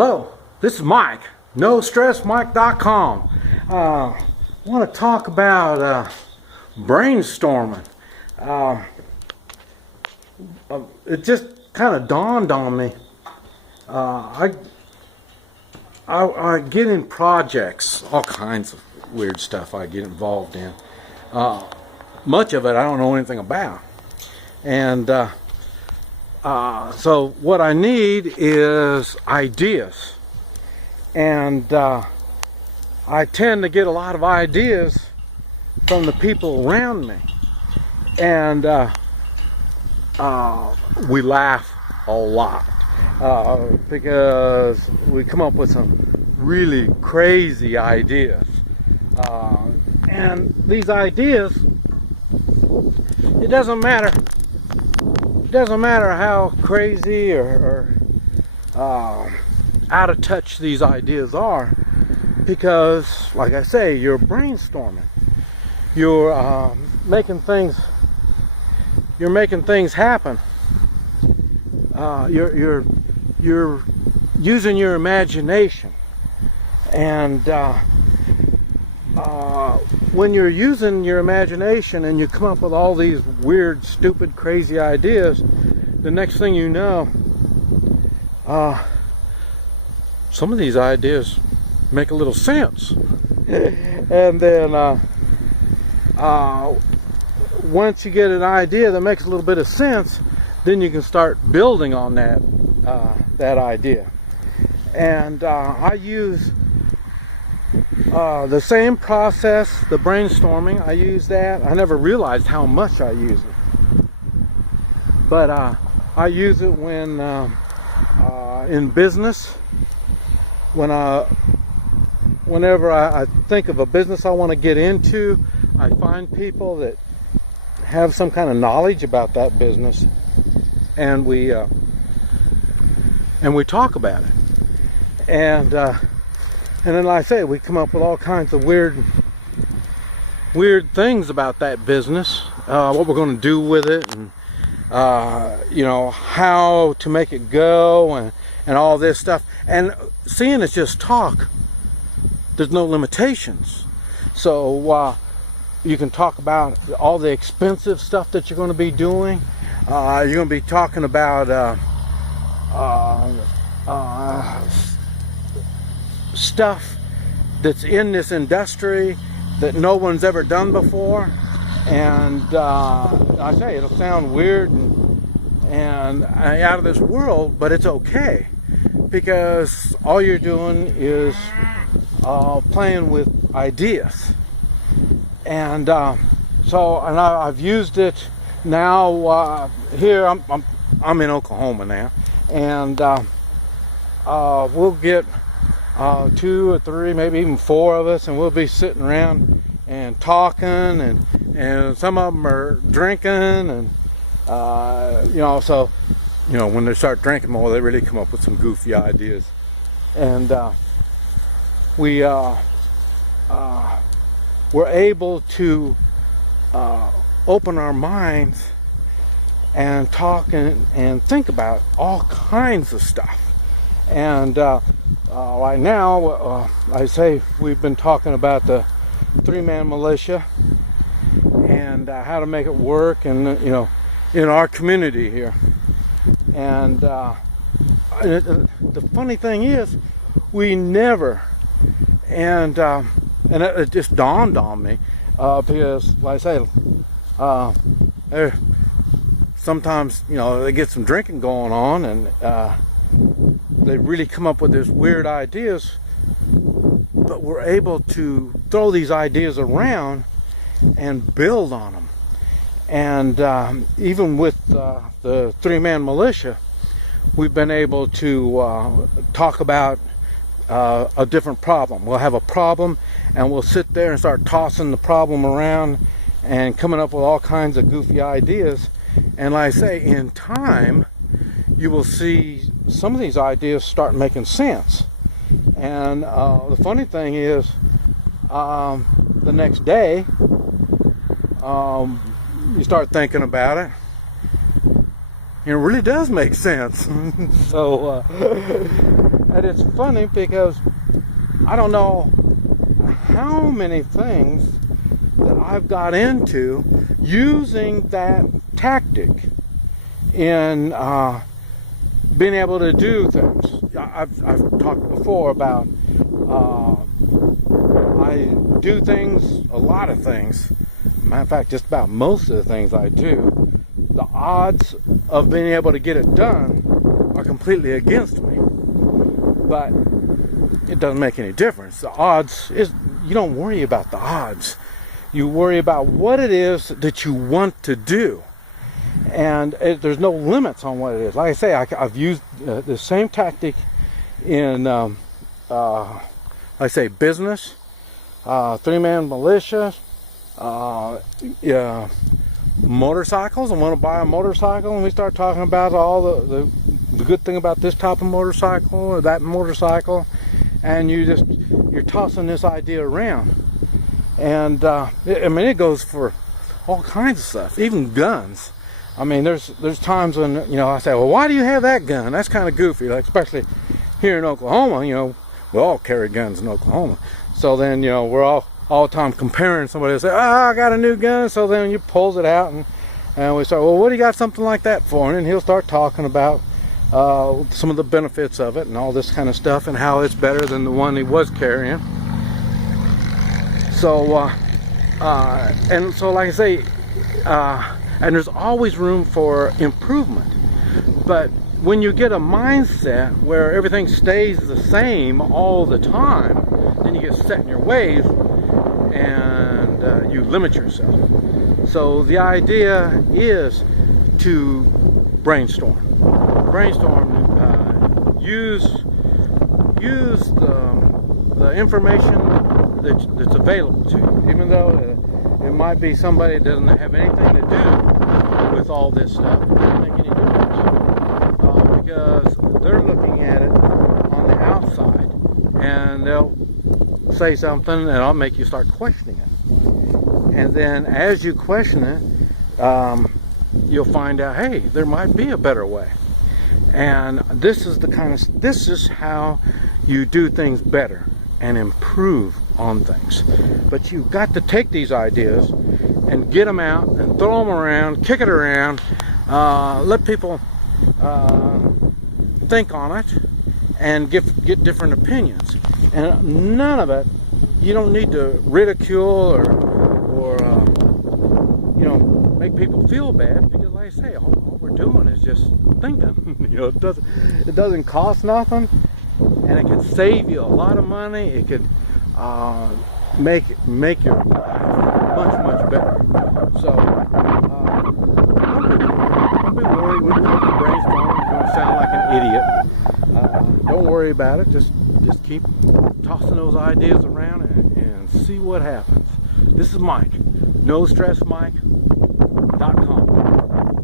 Hello, this is Mike, NoStressMike.com. I want to talk about brainstorming. It just kind of dawned on me. I get in projects, all kinds of weird stuff I get involved in. Much of it I don't know anything about. And so what I need is ideas. And I tend to get a lot of ideas from the people around me. And we laugh a lot because we come up with some really crazy ideas. And these ideas, it doesn't matter how crazy or out of touch these ideas are, because, like I say, you're brainstorming. You're making things happen. You're using your imagination, and when you're using your imagination and you come up with all these weird, stupid, crazy ideas, the next thing you know, some of these ideas make a little sense. And then once you get an idea that makes a little bit of sense, then you can start building on that idea. And I use the same process, the brainstorming. I use that. I never realized how much I use it, but I use it when in business. Whenever I think of a business I want to get into, I find people that have some kind of knowledge about that business, and we talk about it. And then, like I say, we come up with all kinds of weird things about that business, what we're going to do with it, and how to make it go, and all this stuff. And seeing it's just talk, there's no limitations. So you can talk about all the expensive stuff that you're going to be doing. You're going to be talking about stuff that's in this industry that no one's ever done before. And I say it'll sound weird and out of this world, but it's okay, because all you're doing is playing with ideas. And I've used it now. Here I'm in Oklahoma now, and we'll get 2 or 3, maybe even 4 of us, and we'll be sitting around and talking, and some of them are drinking, and so when they start drinking more, they really come up with some goofy ideas. And we're able to open our minds and talk and think about all kinds of stuff. And right now, I say we've been talking about the 3-man militia and how to make it work, and in our community here. And the funny thing is, we never, and it just dawned on me, because, like I say, sometimes they get some drinking going on, and they really come up with these weird ideas, but we're able to throw these ideas around and build on them. And even with the 3-man militia, we've been able to talk about a different problem. We'll have a problem, and we'll sit there and start tossing the problem around and coming up with all kinds of goofy ideas. And like I say, in time, you will see some of these ideas start making sense. And the funny thing is, the next day, you start thinking about it, it really does make sense. So And it's funny because I don't know how many things that I've got into using that tactic in being able to do things. I've talked before about I do things, a lot of things. Matter of fact, just about most of the things I do, the odds of being able to get it done are completely against me. But it doesn't make any difference. The odds is, you don't worry about the odds. You worry about what it is that you want to do. And there's no limits on what it is. Like I say, I've used the same tactic in, I say, business, three-man militia, motorcycles. I want to buy a motorcycle, and we start talking about all the good thing about this type of motorcycle or that motorcycle, and you're tossing this idea around. And I mean, it goes for all kinds of stuff, even guns. I mean, there's times when, you know, I say, well, why do you have that gun? That's kind of goofy, like, especially here in Oklahoma. You know, we all carry guns in Oklahoma. So then, you know, we're all the time comparing. Somebody will say, oh, I got a new gun. So then you pulls it out, and we start, well, what do you got something like that for? And he'll start talking about some of the benefits of it and all this kind of stuff and how it's better than the one he was carrying. So, and so, like I say, and there's always room for improvement. But when you get a mindset where everything stays the same all the time, then you get set in your ways and you limit yourself. So the idea is to brainstorm. Use the information that's available to you, even though it might be somebody that doesn't have anything to do with all this stuff. It doesn't make any difference because they're looking at it on the outside, and they'll say something and it'll make you start questioning it. And then as you question it, you'll find out, hey, there might be a better way. And this is how you do things better and improve on things. But you've got to take these ideas and get them out and throw them around, kick it around, let people think on it and get different opinions. And none of it, you don't need to ridicule or you know, make people feel bad, because like I say, all we're doing is just thinking. You know, it doesn't cost nothing, and it can save you a lot of money. It could make your life much better. So don't be worried when you're brainstorming. You're going to sound like an idiot. Don't worry about it. Just keep tossing those ideas around and see what happens. This is Mike. NoStressMike.com.